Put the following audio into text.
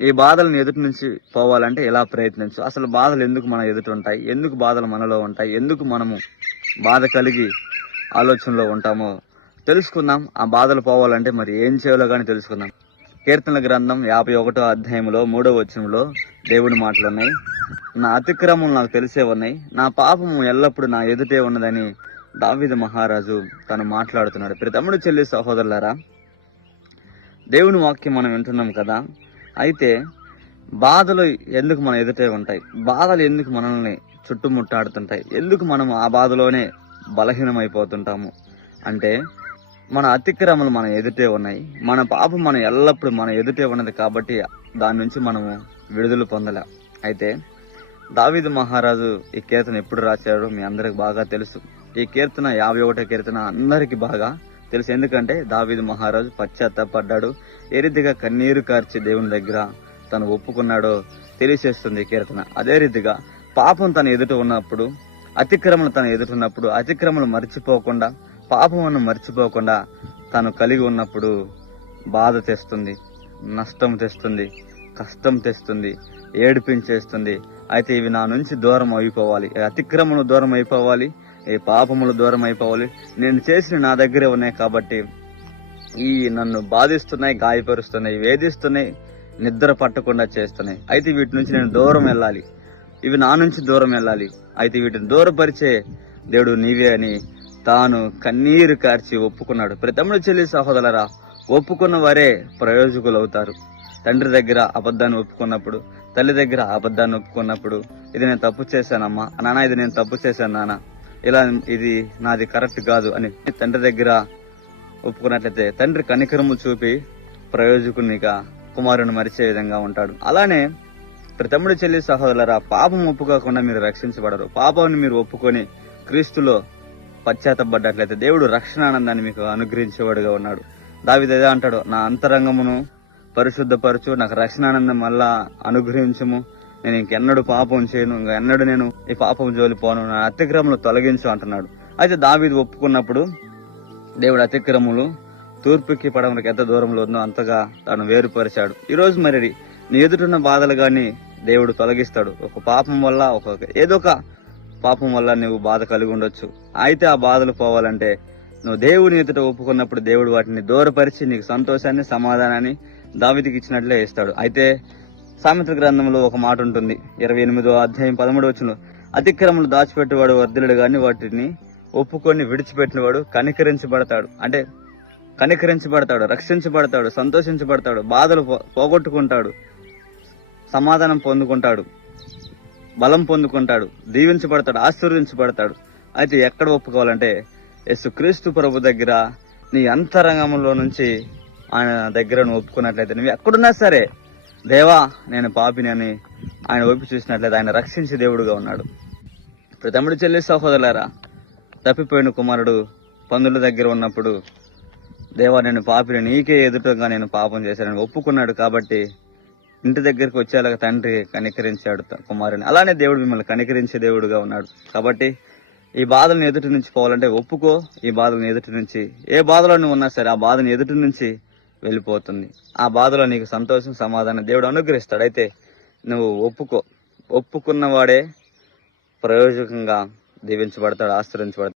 ఈ బాధలను ఎదుటి నుంచి పోవాలంటే ఎలా ప్రయత్నించు. అసలు బాధలు ఎందుకు మన ఎదుట ఉంటాయి, ఎందుకు బాధలు మనలో ఉంటాయి, ఎందుకు మనము బాధ కలిగి ఆలోచనలో ఉంటామో తెలుసుకుందాం. ఆ బాధలు పోవాలంటే మరి ఏం చేయాలో కానీ తెలుసుకుందాం. కీర్తనల గ్రంథం 51వ అధ్యాయంలో 3వ వచనంలో దేవుని మాటలు ఉన్నాయి. నా అతిక్రమం నాకు తెలిసే ఉన్నాయి, నా పాపము ఎల్లప్పుడూ నా ఎదుటే ఉన్నదని దావీదు మహారాజు తను మాట్లాడుతున్నాడు. ప్రియ తమ్ముడు చెల్లి సహోదరులారా, దేవుని వాక్యం మనం వింటున్నాం కదా. అయితే బాధలు ఎందుకు మన ఎదుటే ఉంటాయి, బాధలు ఎందుకు మనల్ని చుట్టుముట్టాడుతుంటాయి, ఎందుకు మనం ఆ బాధలోనే బలహీనమైపోతుంటాము అంటే మన అతిక్రమలు మన ఎదుటే ఉన్నాయి, మన పాపం మన ఎల్లప్పుడూ మన ఎదుటే ఉన్నది కాబట్టి దాని నుంచి మనము విడుదల పొందలే. అయితే దావీదు మహారాజు ఈ కీర్తన ఎప్పుడు రాశాడో మీ అందరికి బాగా తెలుసు. ఈ కీర్తన 51వ కీర్తన అందరికి బాగా తెలుసు. ఎందుకంటే దావీదు మహారాజు పశ్చాత్తాపడ్డాడు, ఏ రీతిగా కన్నీరు కార్చి దేవుని దగ్గర తను ఒప్పుకున్నాడో తెలియచేస్తుంది ఈ కీర్తన. అదే రీతిగా పాపం తన ఎదుట ఉన్నప్పుడు, అతిక్రమలు తన ఎదుటున్నప్పుడు, అతిక్రమలు మర్చిపోకుండా, పాపమును మర్చిపోకుండా తను కలిగి ఉన్నప్పుడు బాధ తెస్తుంది, నష్టం తెస్తుంది, కష్టం తెస్తుంది, ఏడిపించేస్తుంది. అయితే ఇవి నా నుంచి దూరం అయిపోవాలి, అతిక్రమలు దూరం అయిపోవాలి, ఈ పాపములు దూరం అయిపోవాలి. నేను చేసిన నా దగ్గరే ఉన్నాయి కాబట్టి ఈ నన్ను బాధిస్తున్నాయి, గాయపరుస్తున్నాయి, వేధిస్తున్నాయి, నిద్ర పట్టకుండా చేస్తున్నాయి. అయితే వీటి నుంచి నేను దూరం వెళ్ళాలి, ఇవి నా నుంచి దూరం వెళ్ళాలి. అయితే వీటిని దూరపరిచే దేవుడు నీవే అని తాను కన్నీరు కార్చి ఒప్పుకున్నాడు. ప్రతి తమ్ముడు చెల్లి సహోదరులారా, ఒప్పుకున్న వారే ప్రయోజకులు అవుతారు. తండ్రి దగ్గర అబద్ధాన్ని ఒప్పుకున్నప్పుడు, తల్లి దగ్గర అబద్ధాన్ని ఒప్పుకున్నప్పుడు, ఇది నేను తప్పు చేశానమ్మా, నాన్న ఇది నేను తప్పు చేశాను నాన్న, ఇలా ఇది నాది కరెక్ట్ కాదు అని తండ్రి దగ్గర ఒప్పుకున్నట్లయితే తండ్రి కనికరము చూపి ప్రయోజకునిగా కుమారుని మరిచే విధంగా ఉంటాడు. అలానే ప్రతి తమ్ముడు చెల్లి సహోదరులారా, పాపం ఒప్పుకోకుండా మీరు రక్షించబడరు. పాపాన్ని మీరు ఒప్పుకొని క్రీస్తులో పశ్చాత్తపడ్డట్లయితే దేవుడు రక్షణ ఆనందాన్ని మీకు అనుగ్రహించేవాడుగా ఉన్నాడు. దావీదు అదే అంటాడు, నా అంతరంగమును పరిశుద్ధపరచు, నాకు రక్షణ ఆనందం మళ్ళా అనుగ్రహించము, నేను ఇంకెన్నడూ పాపం చేయను, ఇంకెన్నడూ నేను ఈ పాపం జోలిపోను, నా అతిక్రమలు తొలగించు అంటున్నాడు. అయితే దావీదు ఒప్పుకున్నప్పుడు దేవుడు అతిక్రమములు తూర్పుకి పడమలకు ఎంత దూరంలో ఉందో అంతగా తాను వేరుపరిచాడు. ఈ రోజు మరి నీ ఎదుటిన్న బాధలు గాని దేవుడు తొలగిస్తాడు. ఒక పాపం వల్ల, ఏదో ఒక పాపం వల్ల నువ్వు బాధ కలిగి ఉండొచ్చు. అయితే ఆ బాధలు పోవాలంటే నువ్వు దేవుని ఎదుట ఒప్పుకున్నప్పుడు దేవుడు వాటిని దూరపరిచి నీకు సంతోషాన్ని, సమాధానాన్ని దావీదుకి ఇచ్చినట్లే ఇస్తాడు. అయితే సామెతల గ్రంథంలో ఒక మాట ఉంటుంది, 28వ అధ్యాయం 13వ వచనంలో, అతిక్రమలు దాచిపెట్టేవాడు వర్ధిల్లుడు గాని వాటిని ఒప్పుకొని విడిచిపెట్టినవాడు కనికరించబడతాడు. అంటే కనికరించబడతాడు, రక్షించబడతాడు, సంతోషించబడతాడు, బాధలు పోగొట్టుకుంటాడు, సమాధానం పొందుకుంటాడు, బలం పొందుకుంటాడు, దీవించబడతాడు, ఆశీర్వదించబడతాడు. అయితే ఎక్కడ ఒప్పుకోవాలంటే యేసుక్రీస్తు ప్రభు దగ్గర, నీ అంతరంగంలో నుంచి ఆయన దగ్గర నువ్వు ఒప్పుకున్నట్లయితే, నువ్వు ఎక్కడున్నా సరే దేవా నేను పాపిని అని ఆయన ఒప్పి చూసినట్లయితే ఆయన రక్షించే దేవుడుగా ఉన్నాడు. తమ్ముడు చెల్లి సహోదరులారా, తప్పిపోయిన కుమారుడు పందుల దగ్గర ఉన్నప్పుడు దేవా నేను పాపిని, నీకే ఎదుటగా నేను పాపం చేశానని ఒప్పుకున్నాడు. కాబట్టి ఇంటి దగ్గరికి వచ్చేలాగా తండ్రి కనికరించాడు కుమారుని. అలానే దేవుడు మిమ్మల్ని కనికరించే దేవుడుగా ఉన్నాడు. కాబట్టి ఈ బాధలను ఎదుటి నుంచి పోవాలంటే ఒప్పుకో. ఈ బాధలను ఎదుటి నుంచి, ఏ బాధలో నువ్వు ఉన్నా సరే ఆ బాధను ఎదుటి నుంచి వెళ్ళిపోతుంది. ఆ బాధలో నీకు సంతోషం, సమాధానం దేవుడు అనుగ్రహిస్తాడు. అయితే నువ్వు ఒప్పుకో. ఒప్పుకున్నవాడే ప్రయోజకంగా దీవించబడతాడు, ఆశ్రయించబడతాడు.